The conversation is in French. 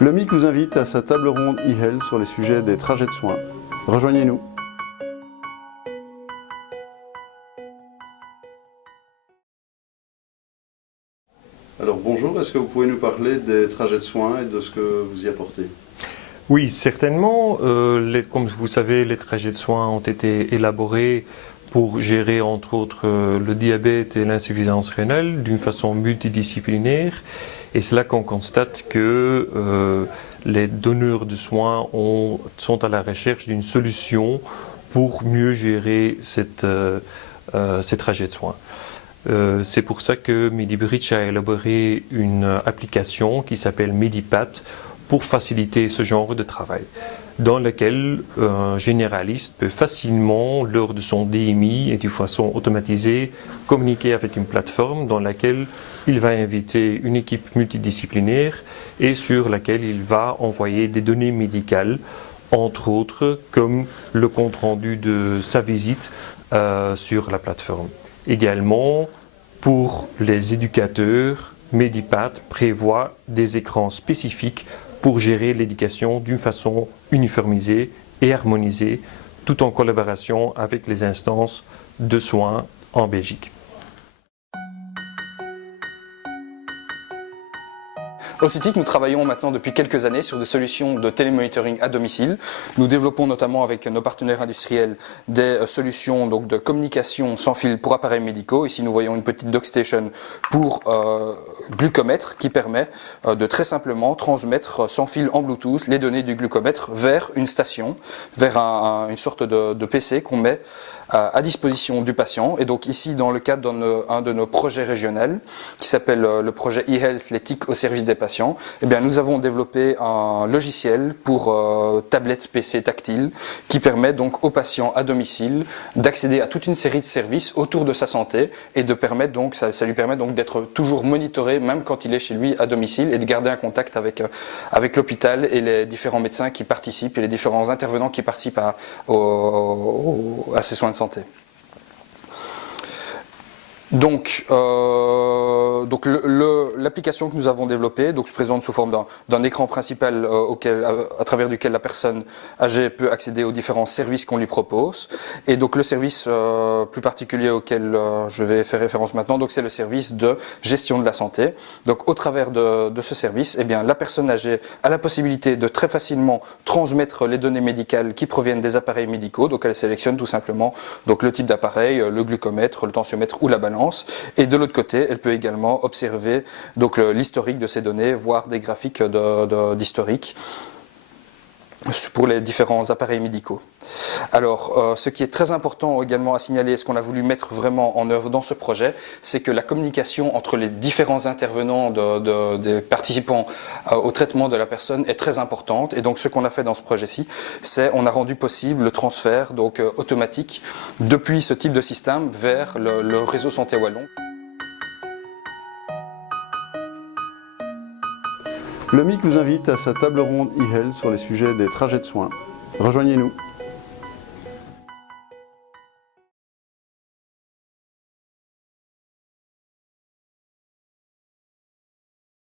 Le MIC vous invite à sa table ronde e-health sur les sujets des trajets de soins. Rejoignez-nous. Alors bonjour, est-ce que vous pouvez nous parler des trajets de soins et de ce que vous y apportez? Oui, certainement. Comme vous savez, les trajets de soins ont été élaborés pour gérer entre autres le diabète et l'insuffisance rénale d'une façon multidisciplinaire. Et c'est là qu'on constate que les donneurs de soins sont à la recherche d'une solution pour mieux gérer ces trajets de soins. C'est pour ça que MediBridge a élaboré une application qui s'appelle MediPath pour faciliter ce genre de travail, dans lequel un généraliste peut facilement, lors de son DMI et de façon automatisée, communiquer avec une plateforme dans laquelle il va inviter une équipe multidisciplinaire et sur laquelle il va envoyer des données médicales, entre autres comme le compte-rendu de sa visite sur la plateforme. Également, pour les éducateurs, MediPath prévoit des écrans spécifiques pour gérer l'éducation d'une façon uniformisée et harmonisée, tout en collaboration avec les instances de soins en Belgique. Au CITIC, nous travaillons maintenant depuis quelques années sur des solutions de télémonitoring à domicile. Nous développons notamment avec nos partenaires industriels des solutions donc, de communication sans fil pour appareils médicaux. Ici, nous voyons une petite dockstation pour glucomètre qui permet de très simplement transmettre sans fil en Bluetooth les données du glucomètre vers une station, vers une sorte de PC qu'on met à disposition du patient. Et donc ici, dans le cadre d'un de nos projets régionaux, qui s'appelle le projet e-health, l'éthique au service des patients, eh bien, nous avons développé un logiciel pour tablette PC tactile qui permet donc aux patients à domicile d'accéder à toute une série de services autour de sa santé et de permettre donc, ça lui permet donc d'être toujours monitoré même quand il est chez lui à domicile et de garder un contact avec l'hôpital et les différents médecins qui participent et les différents intervenants qui participent à ces soins de santé. Donc l'application que nous avons développée se présente sous forme d'un écran principal à travers duquel la personne âgée peut accéder aux différents services qu'on lui propose. Et donc le service plus particulier auquel je vais faire référence maintenant, c'est le service de gestion de la santé. Donc au travers de ce service, eh bien, la personne âgée a la possibilité de très facilement transmettre les données médicales qui proviennent des appareils médicaux. Donc elle sélectionne tout simplement le type d'appareil, le glucomètre, le tensiomètre ou la balance. Et de l'autre côté, elle peut également observer l'historique de ces données, voire des graphiques d'historique pour les différents appareils médicaux. Alors, ce qui est très important également à signaler, ce qu'on a voulu mettre vraiment en œuvre dans ce projet, c'est que la communication entre les différents intervenants des participants au traitement de la personne est très importante. Et donc, ce qu'on a fait dans ce projet-ci, c'est on a rendu possible le transfert automatique depuis ce type de système vers le réseau Santé Wallon. Le MIC vous invite à sa table ronde e-health sur les sujets des trajets de soins. Rejoignez-nous.